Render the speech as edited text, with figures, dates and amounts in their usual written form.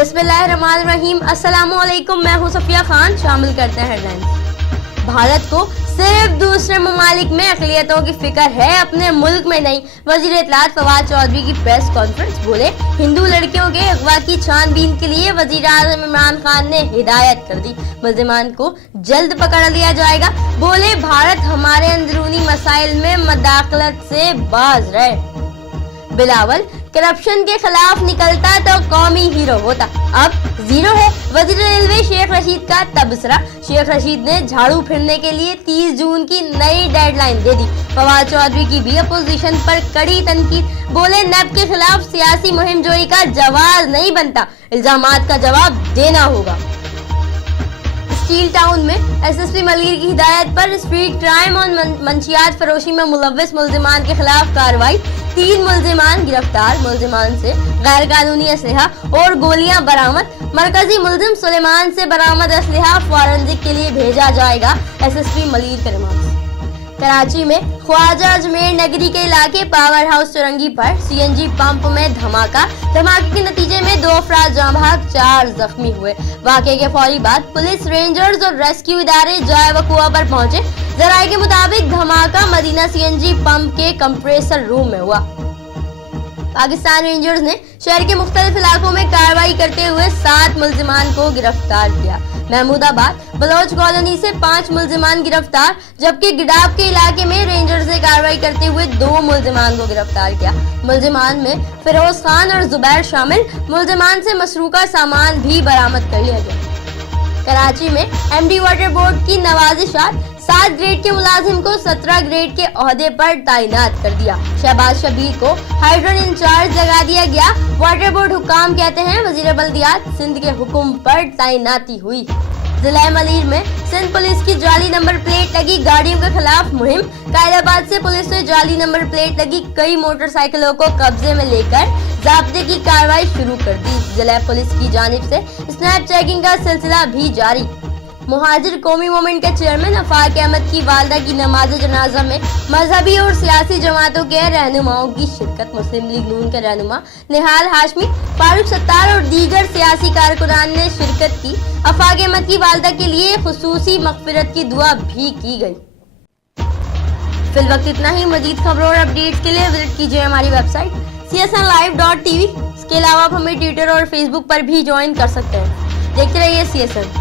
बिस्मिल्लाहिर्रहमानिर्रहीम। अस्सलामु अलैकुम। मैं हूं सफिया खान। शामिल करते हैं हेडलाइंस। भारत को सिर्फ दूसरे ममालिक में अक़लियतों की फिक्र है, अपने मुल्क में नहीं। वज़ीर इत्तलात फवाद चौधरी की प्रेस कॉन्फ्रेंस। बोले, हिंदू लड़कियों के अगवा की छानबीन के लिए वज़ीर आज़म इमरान खान ने हिदायत कर दी, मुल्ज़िमान को जल्द पकड़ लिया जाएगा। बोले, भारत हमारे अंदरूनी मसाइल में मदाखलत से बाज रहे। बिलावल, करप्शन के खिलाफ निकलता तो कौमी हीरो होता, अब जीरो है। वज़ीर रेलवे शेख रशीद का तबसरा। शेख रशीद ने झाड़ू फिरने के लिए 30 जून की नई डेडलाइन दे दी। फवाद चौधरी की भी अपोजिशन पर कड़ी तनकीद। बोले, नैब के खिलाफ सियासी मुहिम जोई का जवाब नहीं बनता, इल्जामात का जवाब देना होगा। स्टील टाउन में एसएसपी मलिर की हिदायत पर स्ट्रीट क्राइम और मंशियात फरोशी में मुलव्विस मुल्जिमान के खिलाफ कार्रवाई। 3 मुल्जिमान गिरफ्तार। मुल्जिमान से गैर कानूनी असलहा और गोलियां बरामद। मरकजी मुल्जिम सुलेमान से बरामद असलहा फॉरेंसिक के लिए भेजा जाएगा। एसएसपी मलिर के रिमार्क्स। कराची में ख्वाजा अजमेर नगरी के इलाके पावर हाउस चुरंगी पर सीएनजी पंप में धमाका। धमाके के नतीजे में 2 अफराद जाँ बहक, 4 जख्मी हुए। वाक़े के फौरी बाद पुलिस, रेंजर्स और रेस्क्यू इदारे जाए वक़ुआ पर पहुंचे। जराये के मुताबिक धमाका मदीना सीएनजी पंप के कंप्रेसर रूम में हुआ। पाकिस्तान रेंजर्स ने शहर के मुख्तलिफ इलाकों में कार्रवाई करते हुए 7 मुल्जिमान को गिरफ्तार किया। महमूदाबाद बलोच कॉलोनी से 5 मुल्जिमान गिरफ्तार, जबकि गिडाब के इलाके में रेंजर्स ने कार्रवाई करते हुए 2 मुल्जिमान को गिरफ्तार किया। मुल्जिमान में फिरोज खान और जुबैर शामिल। मुल्जिमान से मसरूका सामान भी बरामद कर लिया गया। कराची में एमडी वाटर बोर्ड की नवाजिशात। 7 ग्रेड के मुलाजिम को 17 ग्रेड के ओहदे पर तैनात कर दिया। शहबाज शबीर को हाइड्रोन इंचार्ज लगा दिया गया। वाटर बोर्ड हुक्काम कहते हैं, वजीर बल्दियात सिंध के हुक्म पर तैनाती हुई। जिला मलीर में सिंध पुलिस की जाली नंबर प्लेट लगी गाड़ियों के खिलाफ मुहिम। कायदाबाद से पुलिस ने जाली नंबर प्लेट लगी कई मोटरसाइकिलों को कब्जे में लेकर ज़ाब्ते की कार्रवाई शुरू कर दी। जिला पुलिस की जानिब से स्नैप चेकिंग का सिलसिला भी जारी। मुहाजिर कौमी मूवमेंट के चेयरमैन अफाक अहमद की वालदा की नमाज जनाजा में मजहबी और सियासी जमातों के रहनुमाओं की शिरकत। मुस्लिम लीग नून के रहनुमा निहाल हाशमी, फारूक सत्तार और दीगर सियासी कारकुनान ने शिरकत की। अफाक अहमद की वालदा के लिए खुसूसी मग़फ़िरत की दुआ भी की गई। फिलवक्त इतना ही। मजीद खबरों और अपडेट्स के लिए विजिट कीजिए हमारी वेबसाइट csnlive.tv। इसके अलावा आप हमें ट्विटर और फेसबुक पर भी ज्वाइन कर सकते हैं। देखते रहिए CSN।